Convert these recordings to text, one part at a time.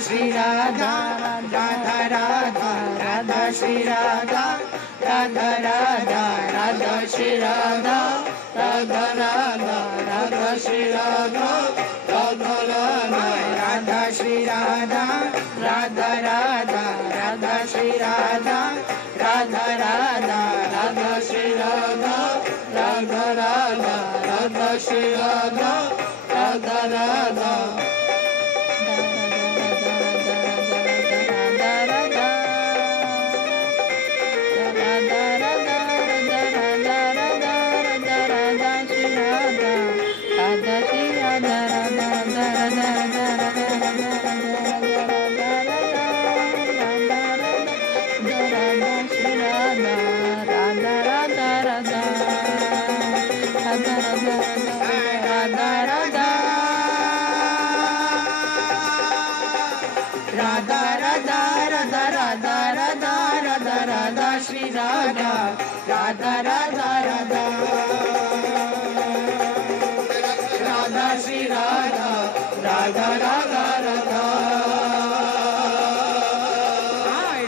Shri Radha, Radha Radha, Radha Shri Radha, Radha Radha, Radha Shri Radha, Radha Radha, Radha Shri Radha, Radha Radha, Radha Shri Radha, Radha Radha, Radha Shri Radha, Radha Radha, Radha Shri Radha, Radha Radha, Radha Shri Radha, Radha Radha. Shri Radha, Radha Radha Radha, Radha Shri Radha, Radha Radha Radha,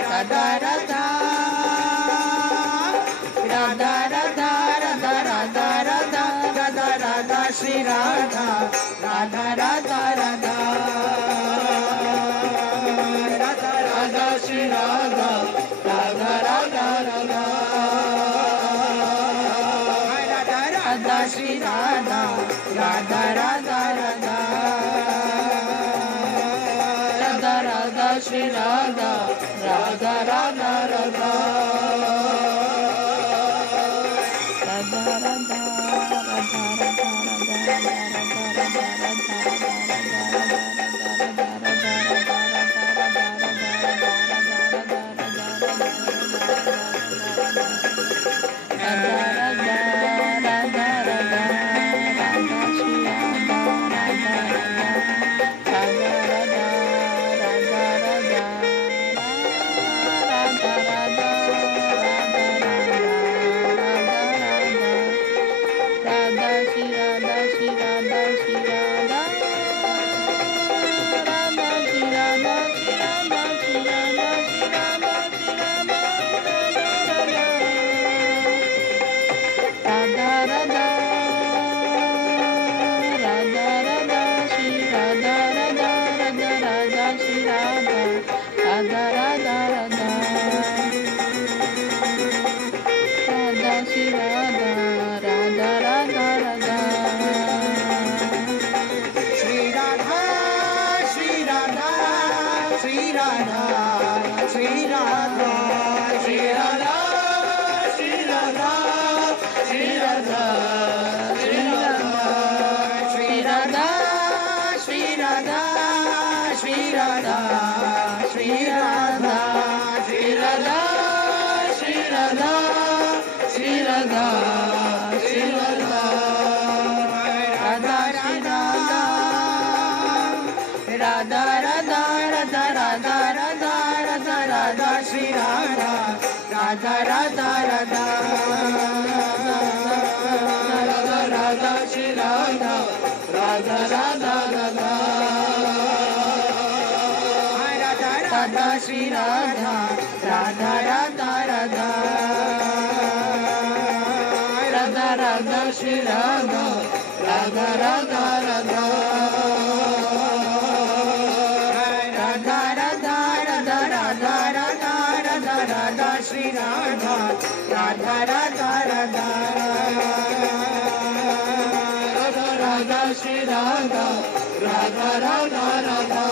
Radha Radha, Radha Radha Radha Radha Radha Radha Radha Shri Radha, Radha Radha Radha, Radha Radha Shri Radha, Radha Radha Radha, Radha Shri Radha, Radha Radha Radha, Radha Radha Shri Radha, Radha Radha Radha, Radha Radha Radha Radha Radha, Radha Radha Shri Radha, Radha Radha Radha, Radha Shri Radha, Radha Radha Radha, Radha Radha Shri Radha, Radha Radha Radha, Radha Radha Radha Radha Radha, Radha Shri Radha, Radha Radha Radha, Radha Radha Shri Radha, Radha Radha Radha,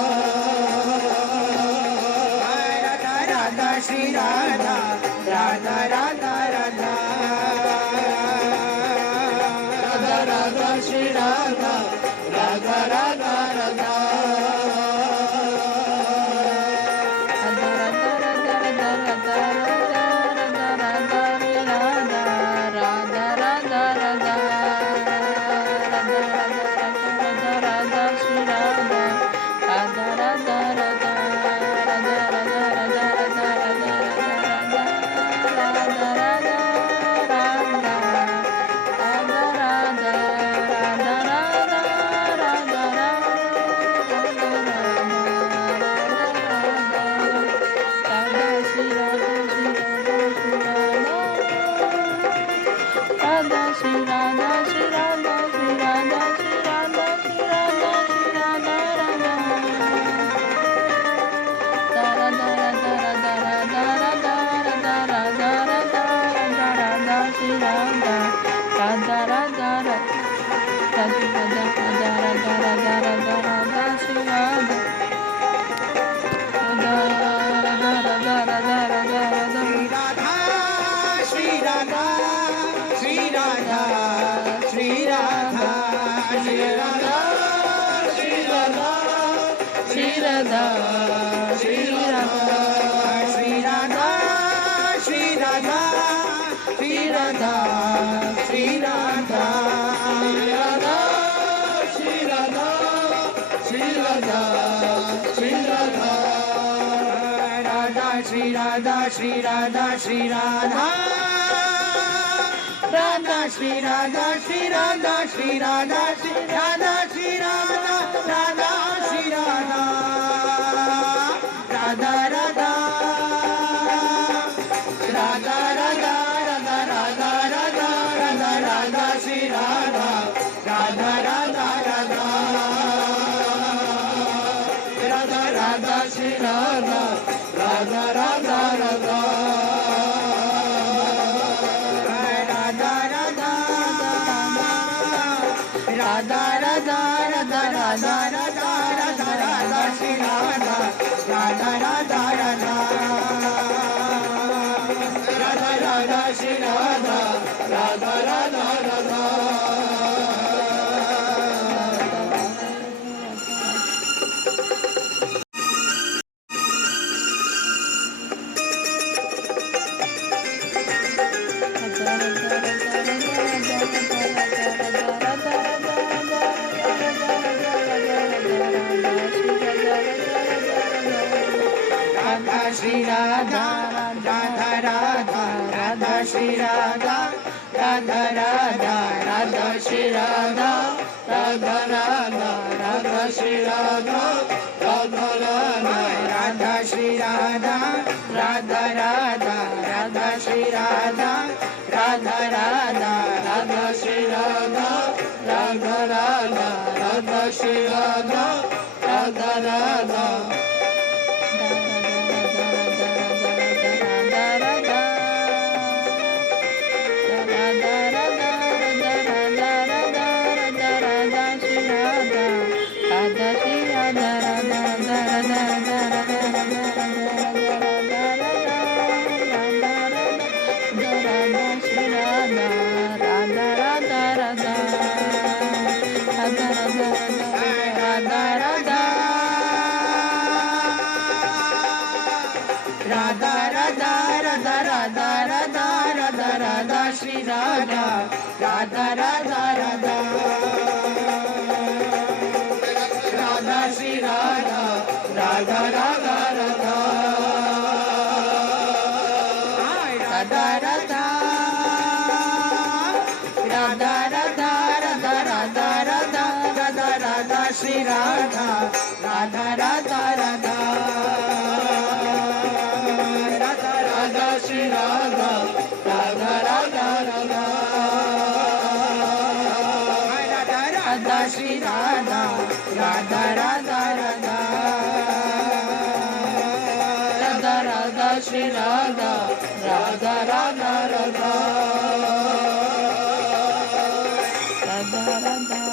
Radha Radha Shri Radha, Radha Radha Radha, Radha Radha Shri Radha, Radha Radha Radha. Radha Shri Radha, Shri Radha, Shri Radha, Shri Radha, Shri Radha, Shri Radha, Shri Radha, Shri Radha, Shri Radha, Radha, Shri Radha, Shri Radha, Shri Radha. Radha Shri Radha Shri Radha Shri Radha Shri Radha Shri Radha Radha Shri Radha Radha Radha Radha Radha Radha Radha Radha Radha Radha Shri Radha Radha Radha Radha Radha Radha Shri Radha Radha Radha Radha Radha Radha Radha Radha Radha Radha Radha Shri Radha Radha Radha Radha Radha Radha Shri Radha Radha Radha Radha Shri Radha, Radha Radha, Radha Shri Radha, Radha Radha, Radha Shri Radha, Radha Radha, Radha Shri Radha, Radha Radha, Radha Shri Radha, Radha Radha, Radha Shri Radha, Radha Radha, Radha Shri Radha, Radha Radha, Radha Shri Radha, Radha Radha. Radha Radha Radha Radha Radha Radha Radha Shri Radha Radha Radha Radha Radha Shri Radha Radha Radha Radha Radha Radha Radha Radha Radha Radha Radha Radha Radha Shri Radha Radha Radha Radha Shri Radha, Radha Radha Radha, Radha Shri Radha, Radha Radha Radha, Radha Radha Shri Radha, Radha Radha Radha, Radha Radha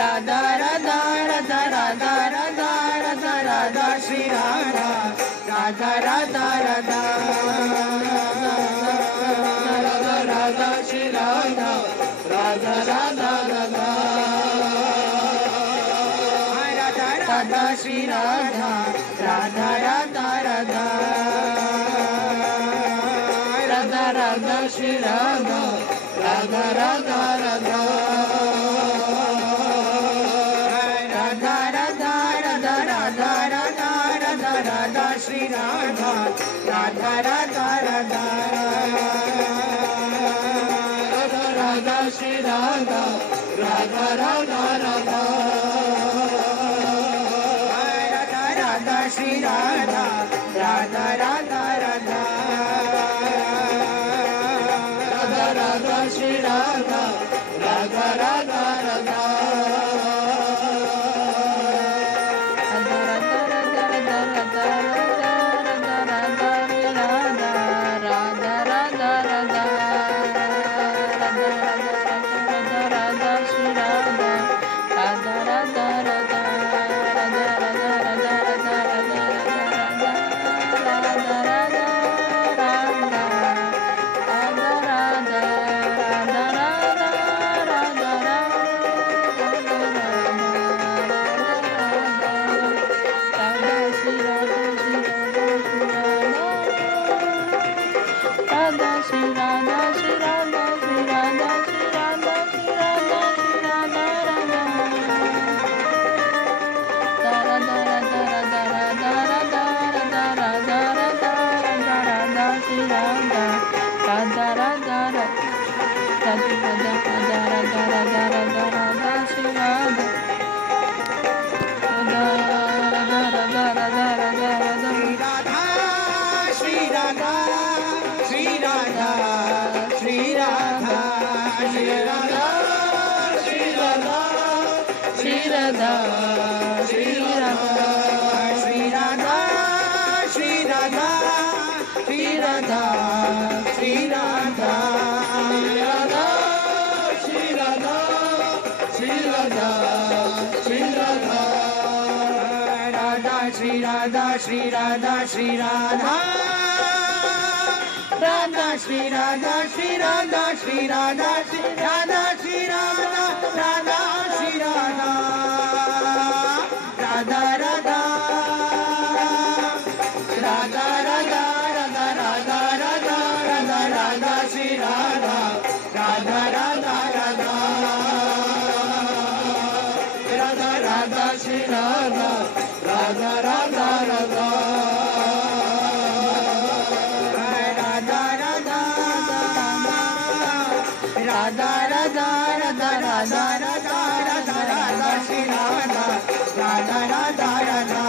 Radha Radha Radha Radha Radha Radha Radha Shri Radha Radha Radha Radha Radha Radha Shri Radha Radha Radha Radha Radha Radha Shri Radha Radha Radha Radha Radha Radha Shri Radha Radha Radha Radha Radha Radha Radha Radha Radha Radha Radha Shri Radha Radha Radha Radha Radha Radha Shri Radha Radha Radha Radha Radha Radha Shri Radha Radha Radha Radha Radha Radha Shri Radha Radha Radha Radha Shri Radha, Shri Radha, Shri Radha, Radha, Shri Radha, Shri Radha, Shri Radha, Shri Radha, Shri Radha, Radha, Shri Radha, Radha, Radha, Radha, Radha, Radha, Radha, Radha, Radha, Radha, Shri Radha, Radha, Radha, Radha, Radha, Radha, Shri Radha. Radha Radha Radha Radha Radha Radha Radha Radha Radha Radha Radha Radha Shri Radha Radha Radha Radha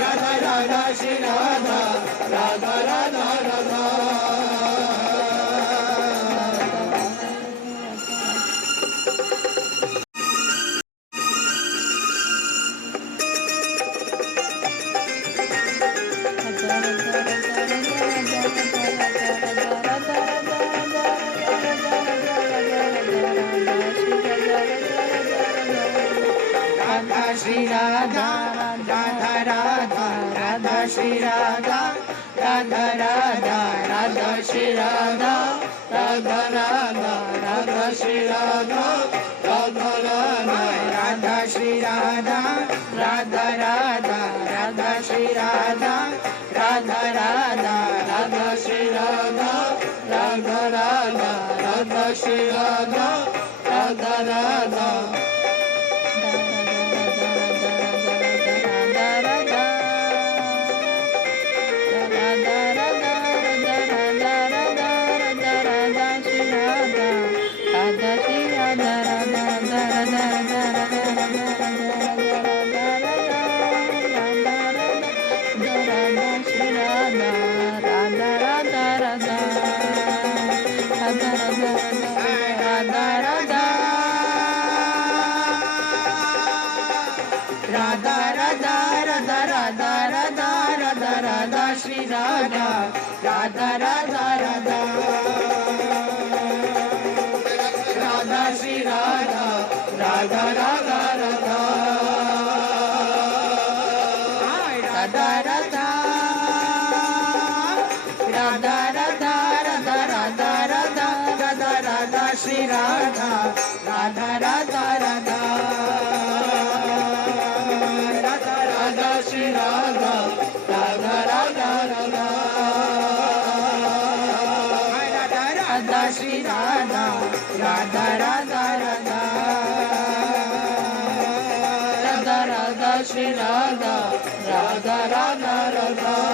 Radha Radha Shri Radha Radha Radha Radha Shri Radha, Radha Radha, Radha Shri Radha, Radha Radha, Radha Shri Radha, Radha Radha, Radha Shri Radha, Radha Radha, Radha Shri Radha, Radha Radha, Radha Shri Radha, Radha Radha, Radha Shri Radha, Radha Radha, Radha Shri Radha, Radha Radha. Radha Shri Radha Radha Radha Radha Radha Radha Radha Radha Radha Radha Radha Radha Radha Shri Radha Radha Radha Radha Radha Radha Shri Radha Radha Radha Radha Radha Shri Radha Radha Radha Radha Radha Radha Shri Radha Radha Radha Radha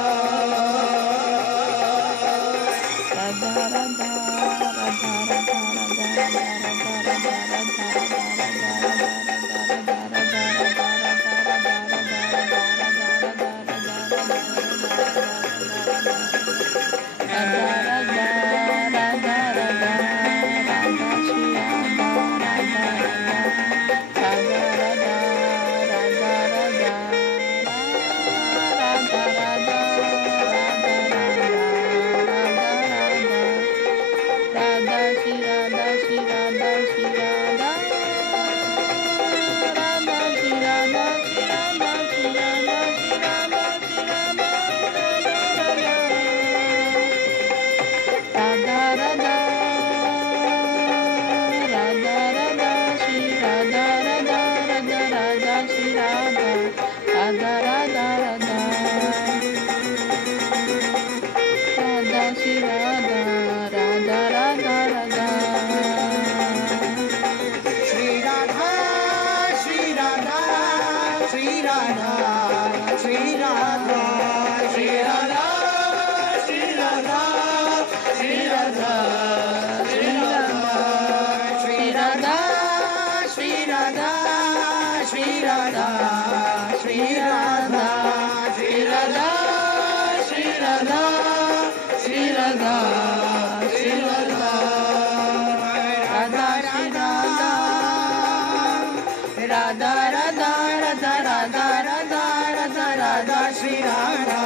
Radha Radha Radha Radha Radha Radha Radha Shri Radha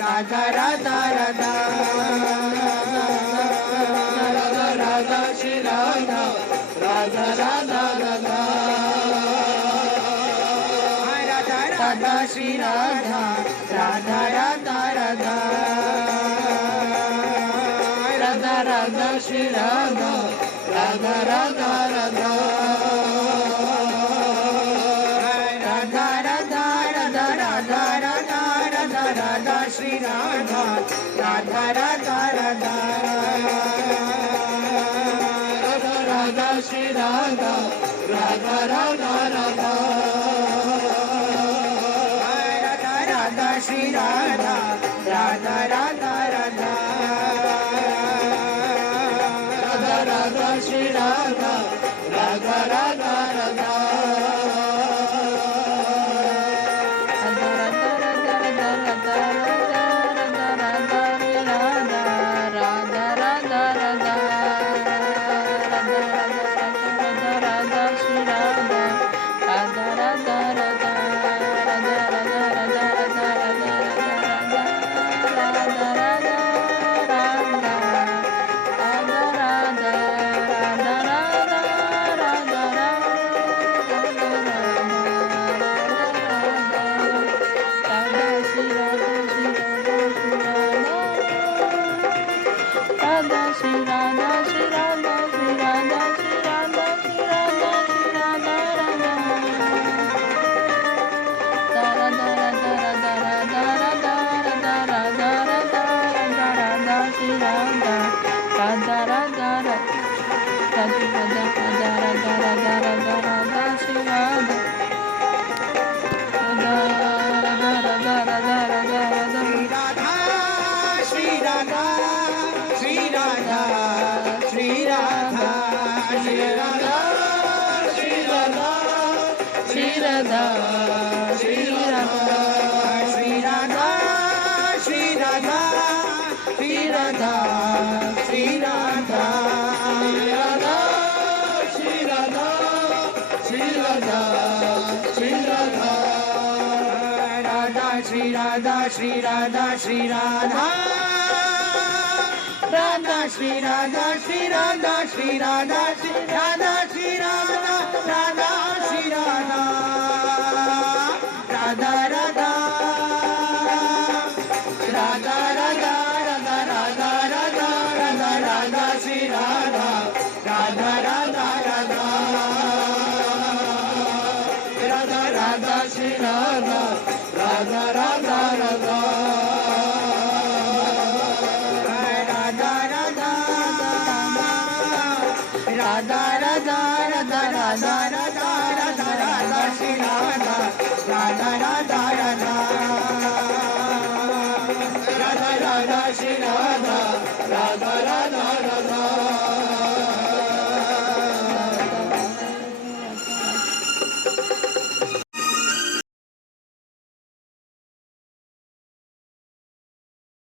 Radha Radha Radha Radha Radha Shri Radha Radha Radha Radha Radha Shri Radha Radha Radha Radha Radha Radha Shri Radha Radha Radha Radha Radha Shri Radha Radha Radha Radha Radha Radha Shri Radha Radha Radha Radha Radha Radha Shri Radha Radha Radha Radha Radha Radha Shri Radha Radha Radha Radha Shri Radha Shri Radha Shri Radha Radha Shri Radha Shri Radha Shri Radha Shri Radha Shri Radha Radha Radha Radha Radha Radha Radha Radha Radha Radha Radha Radha Radha Shri Radha Radha Radha Radha Radha Radha Shri Radha Radha Radha